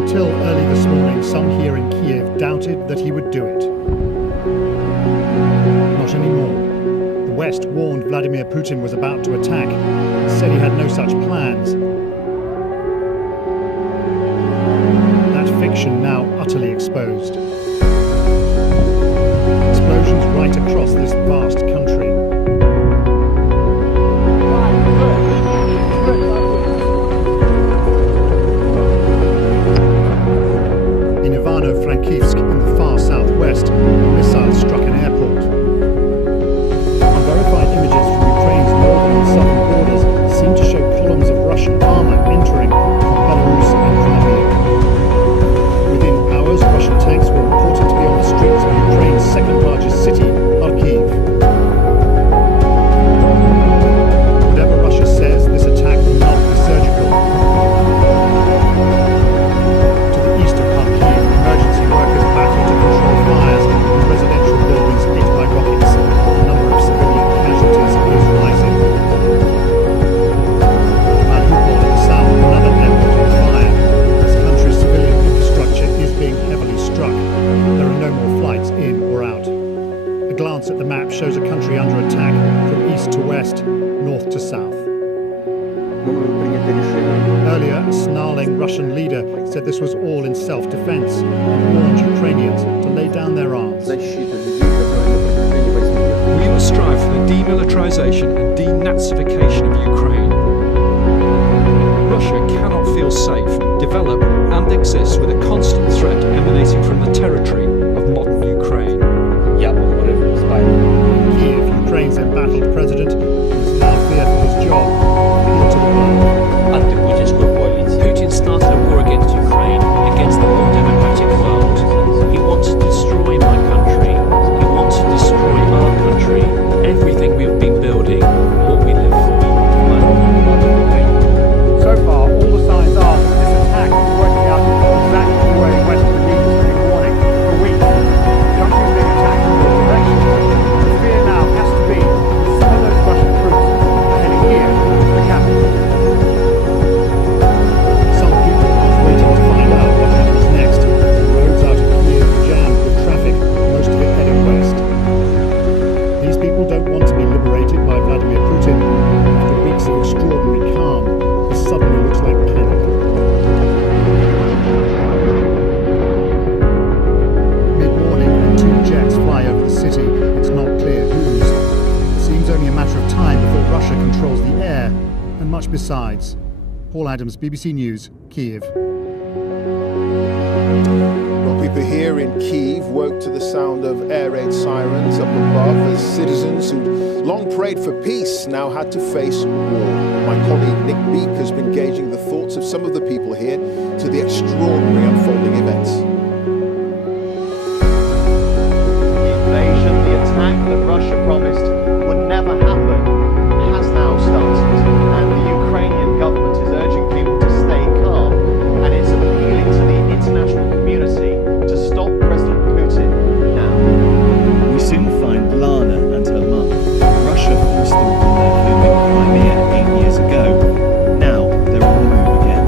Until early this morning, some here in Kiev doubted that he would do it. Not anymore. The West warned Vladimir Putin was about to attack, said he had no such plans. That fiction now utterly exposed. Explosions right across this vast country. In Ivano-Frankivsk, in the far southwest, a missile struck an airport. Unverified images from Ukraine's northern and southern borders seem to show columns of Russian armor entering from Belarus and Crimea. Within hours, Russian tanks were reported to be on the streets of Ukraine's second-largest city, Kharkiv. Whatever Russia says, this attack will not be surgical. To the east of Kharkiv, emergency workers battle to control fires in residential buildings hit by rockets. The number of civilian casualties is rising. Mariupol in the south, another airport on fire. This country's civilian infrastructure is being heavily struck. There are no more flights in or out. A glance at the map shows a country under attack from east to west, north to south. Earlier, a snarling Russian leader said this was all in self-defense and warned Ukrainians to lay down their arms. We will strive for the demilitarization and denazification of Ukraine. Russia cannot feel safe, develop and exist with a constant threat emanating from the territory of modern Ukraine. Kiev, Ukraine's embattled president, is now feared for his job. Putin started a war against Ukraine, against the more democratic world. He wants to destroy my country. He wants to destroy our country. Everything we've been building, what we live for. So far, all the signs are that this attack is working out exactly the way Western leaders have been warning for weeks. The country is being attacked in all directions. The fear now has to be that some of those Russian troops are heading here to the capital. Some people are waiting to find out what happens next. The roads out of Kiev are jammed with traffic, most of it heading west. These people don't want to be liberated by Vladimir Putin. After weeks of extraordinary calm, this suddenly looks like panic. Mid-morning, when two jets fly over the city, it's not clear whose. It seems only a matter of time before Russia controls the air, and much besides. Paul Adams, BBC News, Kiev. Well, people here in Kyiv woke to the sound of air raid sirens up above as citizens who'd long prayed for peace now had to face war. My colleague Nick Beak has been gauging the thoughts of some of the people here to the extraordinary unfolding events. The invasion, the attack that Russia promised would never happen, has now started, and the Ukrainian government is urging people to stay calm, and it's appealing to the international community to stop President Putin now. We soon find Lana and her mum. Russia forced them from their home in Crimea 8 years ago. Now they're on the move again.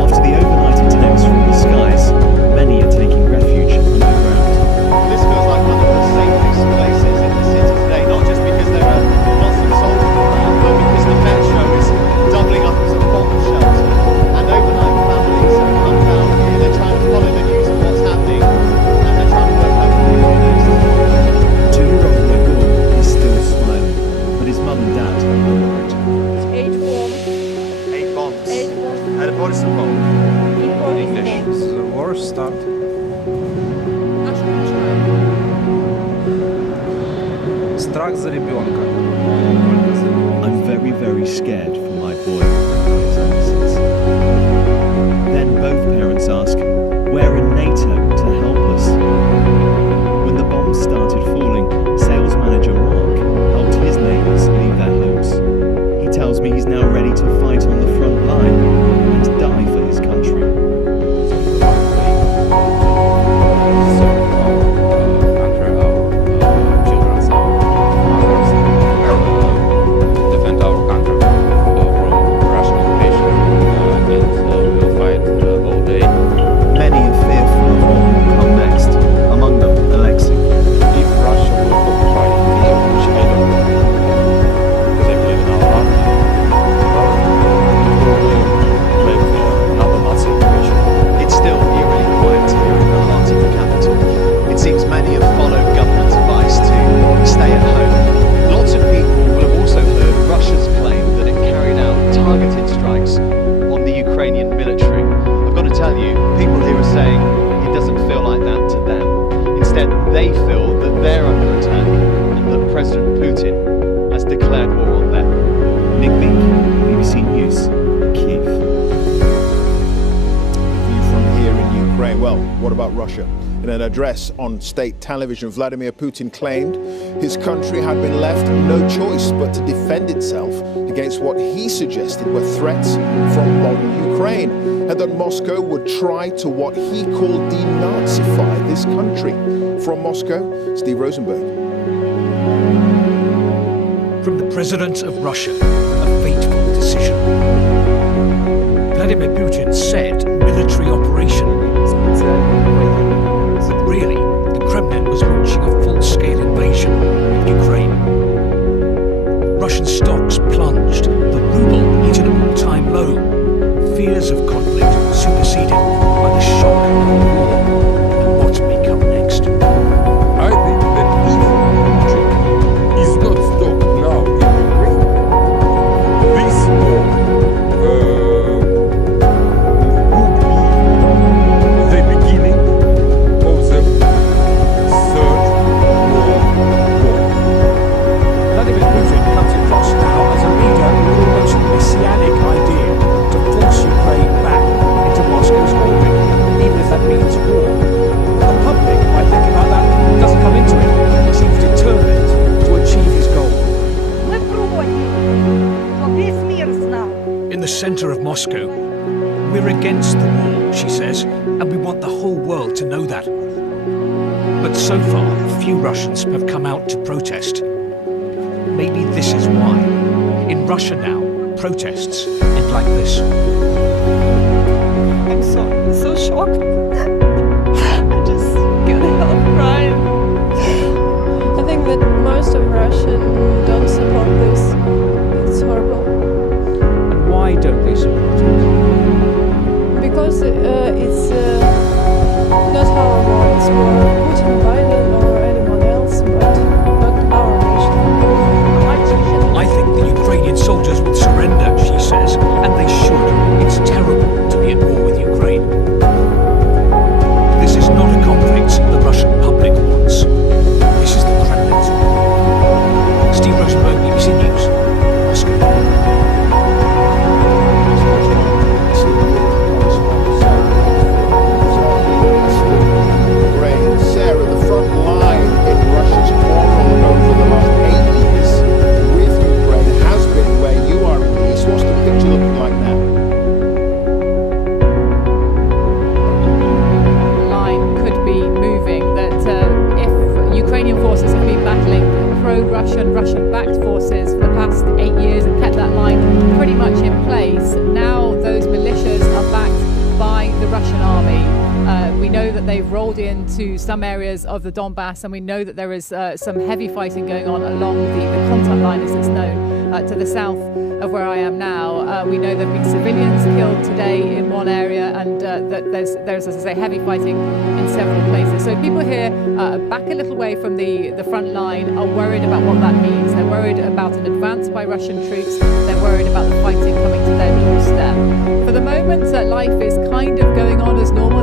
After the overnight attacks from the skies, many are taking refuge underground. This feels like one of the safest places in the city today, not just because there are lots of soldiers around, but because the metro is doubling up as a bomb shelter. And overnight families have come down here, they're trying to follow the news of what's happening, and they're trying to work out what to do next. 2-year-old Legor is still smiling, but his mum and dad are worried. 8 bombs. 8 bombs. 8 bombs. And what is the bomb? English. This is a war start. Страх за ребенка. I'm very, very scared for my boy. Alexander says. Then both parents ask, where in NATO to help us? When the bombs started falling, sales manager Mark helped his neighbours leave their homes. He tells me he's now ready to fight on the front line and die for his country. about Russia. In an address on state television, Vladimir Putin claimed his country had been left no choice but to defend itself against what he suggested were threats from modern Ukraine, and that Moscow would try to what he called denazify this country. From Moscow, Steve Rosenberg. From the President of Russia, a fateful decision. Vladimir Putin said military operation. Really, the Kremlin was launching a full-scale invasion of Ukraine. Russian stocks plunged, the ruble hit an all-time low. Fears of conflict superseded by the shock of war and what may come next. I think that if Putin is not stopped now in Ukraine, this war would be the beginning of the Third World War. Vladimir Putin comes across now as a leader with almost messianic idea to force Ukraine back into Moscow's orbit, even if that means war. The public might think about that, doesn't come into it. He seems determined to achieve his goal. In the center of Moscow, we're against the war, she says, and we want the whole world to know that. But so far, few Russians have come out to protest. Maybe this is why. In Russia now, protests end like this. I'm so shocked. I just can't help crying. I think that most of Russians don't support this. It's horrible. And why don't they support it? Because it's not our war, it's for Putin, Biden, or anyone else, but not our nation. I think the Ukrainian soldiers would surrender, she says, and they should. It's terrible to be at war with Ukraine. This is not a conflict the Russian public wants. This is the Kremlin's war. Steve Rosenberg, BBC News, Moscow. Sarah, the front line in Russia's quarrel over the last 8 years with Ukraine has been where you are in the east. What's the picture looking like now? Line could be moving, that if Ukrainian forces have been battling pro-Russian, Russian-backed forces for the past 8 years and kept that line pretty much in place, now those militias are backed by the Russian army. We know that they've rolled into some areas of the Donbass, and we know that there is some heavy fighting going on along the contact line, as it's known, to the south of where I am now. We know there have been civilians killed today in one area, and that there's, as I say, heavy fighting in several places. So people here back a little way from the front line are worried about what that means. They're worried about an advance by Russian troops. They're worried about the fighting coming to their doorstep. For the moment, life is kind of going on as normal.